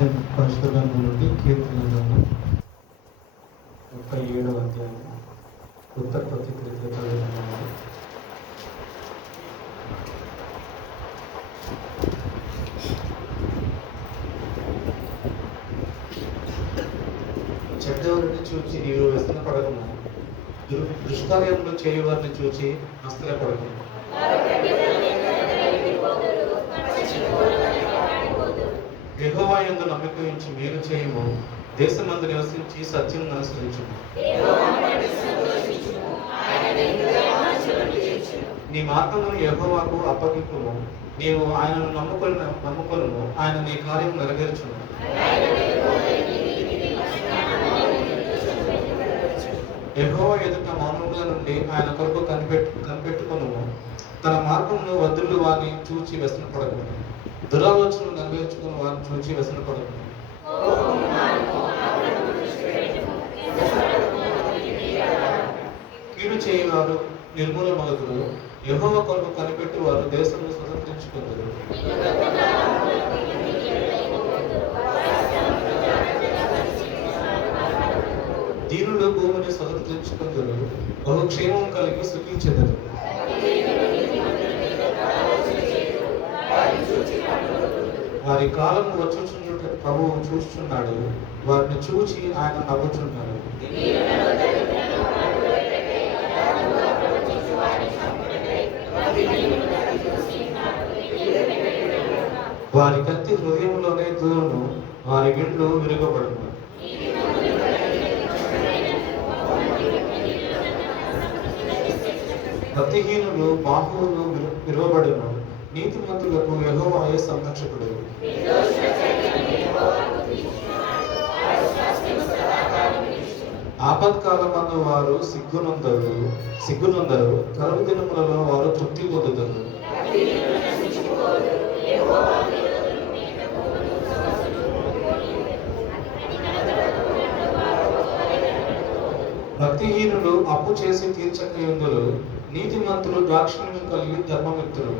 పరిశుద్ధ గ్రంథం నుండి కీర్తన గ్రంథం 37వ అధ్యాయం ఉత్తర ప్రతికృతి చెడ్డవారిని చూచి నీవు వ్యసనపడకుము, దుష్కార్యములు చేయవారిని చూచి ఆశ్చర్యపడకుము. యెహోవా యందు నమ్మిక ఉంచి మేలు చేయము, దేశమందు నివసించి సత్యం అనుసరించుము. నీ మార్గమును యెహోవాకు అప్పగింపుము, నీవు ఆయనను నమ్ముకొనుము, ఆయన నీ కార్యం నెరవేర్చును. యెహోవా ఎదుట మౌనముగా నుండి ఆయన కొరకు కనిపెట్టుకొనుము, తన మార్గమును వద్దులు వారిని చూచి వ్యసనపడకుము, దురాలోచనలు నెరవేర్చుకుని వారిని చూచి వ్యసనపడకుము. కీడు చేయవారు నిర్మూలమగుదురు, యెహోవా కొరకు కనిపెట్టి వారు దేశమును స్వతంత్రించుకుందరు. దీనులు భూమిని స్వతంత్రించుకుందరు, బహుక్షేమం కలిగి సుఖించెదరు. వారి కాలము వచ్చుచున్నట్టు ప్రభువు చూస్తున్నాడు, వారిని చూచి ఆయన నవ్వుచున్నాడు. వారి కత్తి హృదయంలోనే దూరును, వారి విండ్లు విరుగబడును. భక్తిహీనులు బాహువులు విరువబడును, నీతిమంతులకు యెహోవాయే సంరక్షకుడు. ఆపత్కాలమందు వారు సిగ్గునందరు, కరువు దినములలో వారు తృప్తి పొందుతారు. భక్తిహీనులు అప్పు చేసి తీర్చకయుందురు, నీతిమంతులు దాక్షిణ్యం కలిగి ధర్మమిత్రులు.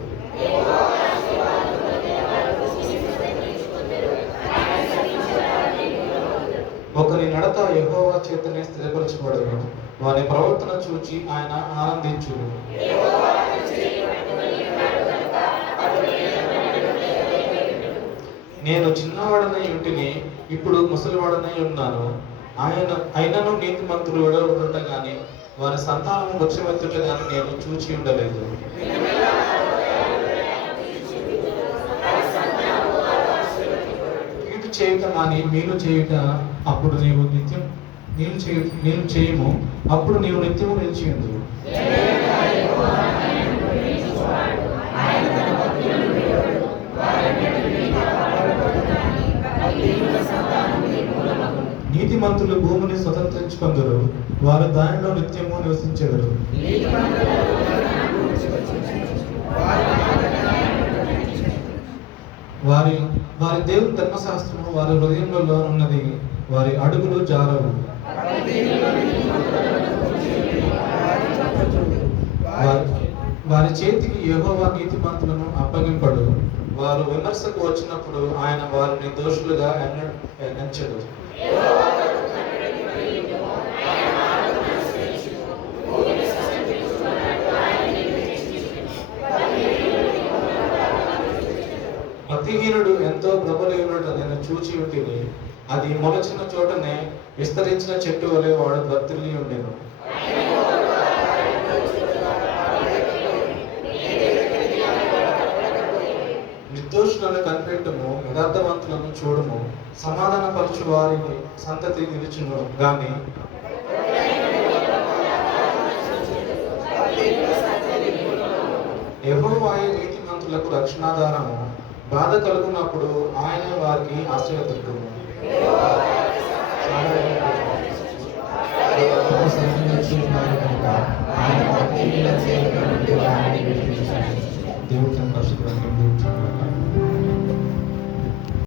ఒకరి నడత యెహోవా చేతనే స్థిరపరచబడును, వారి ప్రవర్తన చూచి ఆయన ఆనందించును. నేను చిన్నవాడనై ఉంటిని, ఇప్పుడు ముసలివాడనై ఉన్నాను. అయినను నీతిమంతులు విడవబడుట గాని వారి సంతానము భక్ష్యమెత్తుట గాని నేను చూచి ఉండలేదు. కీడు చేయుట మాని మేలు చేయుట, అప్పుడు నీవు నిత్యం నీవు చేయము, అప్పుడు నీవు నిత్యము నిలిచి ఉండు. నీతిమంతులు భూమిని స్వతంత్రించుకొందురు, వారు దానిలో నిత్యము నివసించెదరు. వారి దేవుని ధర్మశాస్త్రము వారి హృదయంలో ఉన్నది, వారి అడుగులు జారవు. వారి చేతికి యెహోవా నీతిమంతులను అప్పగింపడు, వారు విమర్శకు వచ్చినప్పుడు ఆయన వారిని దోషులుగా ఎంచడు. భక్తిహీనుడు ఎంతో ప్రబలమైనట్టు నేను చూచి ఉంటిని, అది మొలచిన చోటనే విస్తరించిన చెట్టు వలె వాడు భక్తుల్ని ఉండెను. నిర్దోషులను కనిపెట్టుము, యథార్థవంతులను చూడుము, సమాధానపరచు వారి సంతతి నిలుచును గాని యెహోవాయే నీతిమంతులకు రక్షణాధారము, బాధ కలుగునప్పుడు ఆయన వారికి ఆశ్రయదుర్గము.